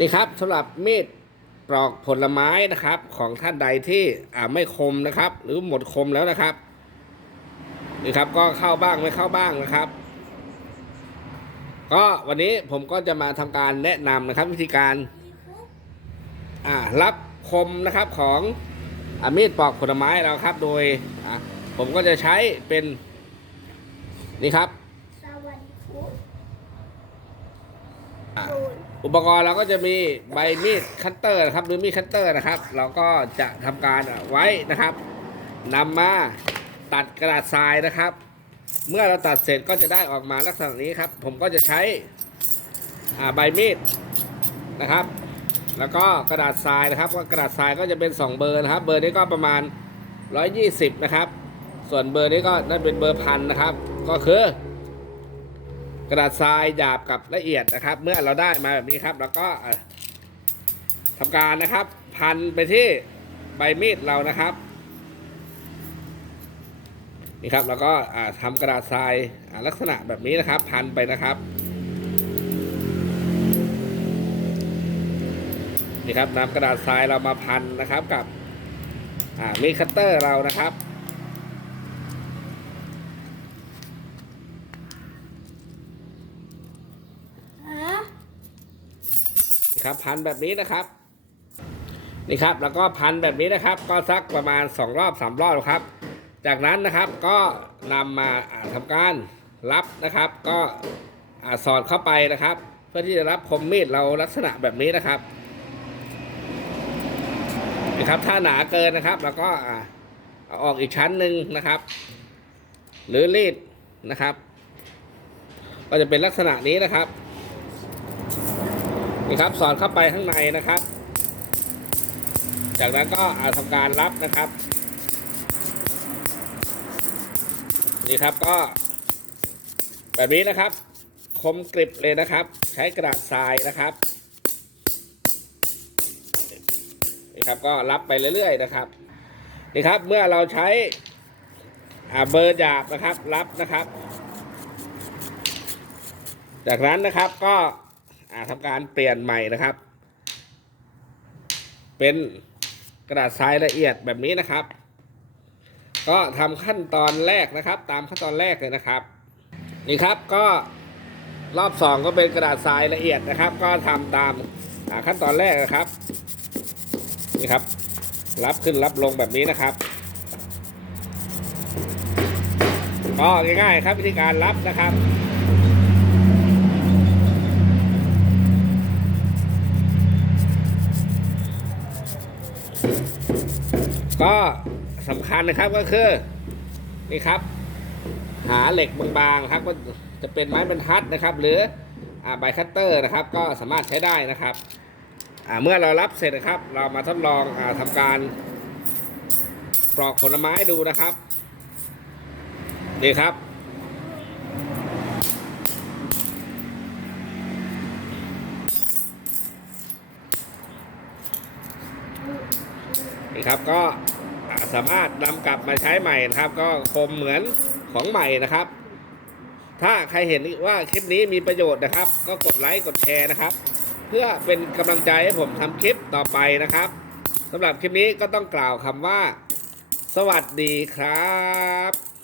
นี่ครับสำหรับมีดปลอกผลไม้นะครับ ของท่านใดที่อ่าไม่คมนะครับ หรือหมดคมแล้วนะครับนี่ครับก็เข้าบ้างไม่เข้าบ้างนะครับ ก็วันนี้ผมก็จะมาทำการแนะนำนะครับ วิธีการอ่ารับคมนะครับของอามีดปลอกผลไม้เราครับ โดยอ่าผมก็จะใช้เป็นนี่ครับสวัสดีครับ อุปกรณ์เราก็จะมีใบมีดคัตเตอร์นะครับหรือมีดคัตเตอร์นะครับ เราก็จะทำการไว้นะครับนำมาตัดกระดาษทรายนะครับ เมื่อเราตัดเสร็จก็จะได้ออกมาลักษณะนี้ครับ ผมก็จะใช้อ่าใบมีดนะครับ แล้วก็กระดาษทรายนะครับก็กระดาษทรายก็จะเป็น 2 เบอร์นะครับ เบอร์นี้ก็ประมาณ 120 นะครับ ส่วนเบอร์นี้ก็นั่นเป็นเบอร์พันนะครับ ก็คือ กระดาษทรายหยาบกับละเอียดนะครับ เมื่อเราได้มาแบบนี้ครับ แล้วก็เอ่อทำการนะครับ พันไปที่ใบมีดเรานะครับนี่ครับแล้วก็อ่าทำกระดาษทรายลักษณะแบบนี้นะครับ พันไปนะครับนี่ครับนำกระดาษทรายเรามาพันนะครับกับมีดคัตเตอร์เรานะครับ นี่ครับพันแบบนี้นะครับ นี่ครับแล้วก็พันแบบนี้นะครับ ก็สักประมาณ 2 รอบ 3 รอบครับ จากนั้นนะครับก็นำมาอ่าทำการรับนะครับ ก็สอดเข้าไปนะครับ เพื่อที่จะรับคมมีดเราลักษณะแบบนี้นะครับนะครับถ้าหนาเกินนะครับเราก็เอาออกอีกชั้นหนึ่งนะครับ หรือรีดนะครับ ก็จะเป็นลักษณะนี้นะครับ นี่ครับสอดเข้าไปข้างในนะครับ จากนั้นก็อาทำการรับนะครับนี่ครับก็ แบบนี้นะครับ คมกริบเลยนะครับ ใช้กระดาษทรายนะครับนี่ครับก็รับไปเรื่อยๆนะครับนี่ครับเมื่อเราใช้อ่าเบอร์หยาบนะครับรับนะครับ จากนั้นนะครับก็ อ่าทำการเปลี่ยนใหม่นะครับ เป็นกระดาษทรายละเอียดแบบนี้นะครับ ก็ทำขั้นตอนแรกนะครับ ตามขั้นตอนแรกเลยนะครับ นี่ครับก็รอบสองก็เป็นกระดาษทรายละเอียดนะครับ ก็ทำตามขั้นตอนแรกนะครับนี่ครับ รับขึ้นรับลงแบบนี้นะครับก็ง่ายๆครับวิธีการรับนะครับ ก็สำคัญนะครับก็คือนี่ครับ หาเหล็กบางๆครับก็จะเป็นไม้บรรทัดนะครับ หรือใบคัตเตอร์นะครับ ก็สามารถใช้ได้นะครับเมื่อเรารับเสร็จนะครับ เรามาทดลองอาทำการปลอกผลไม้ดูนะครับนี่ครับ ครับ ก็สามารถนำกลับมาใช้ใหม่นะครับ ก็คมเหมือนของใหม่นะครับ ถ้าใครเห็นว่าคลิปนี้มีประโยชน์นะครับ ก็กดไลค์กดแชร์นะครับ เพื่อเป็นกำลังใจให้ผมทำคลิปต่อไปนะครับสำหรับคลิปนี้ก็ต้องกล่าวคำว่า สวัสดีครับ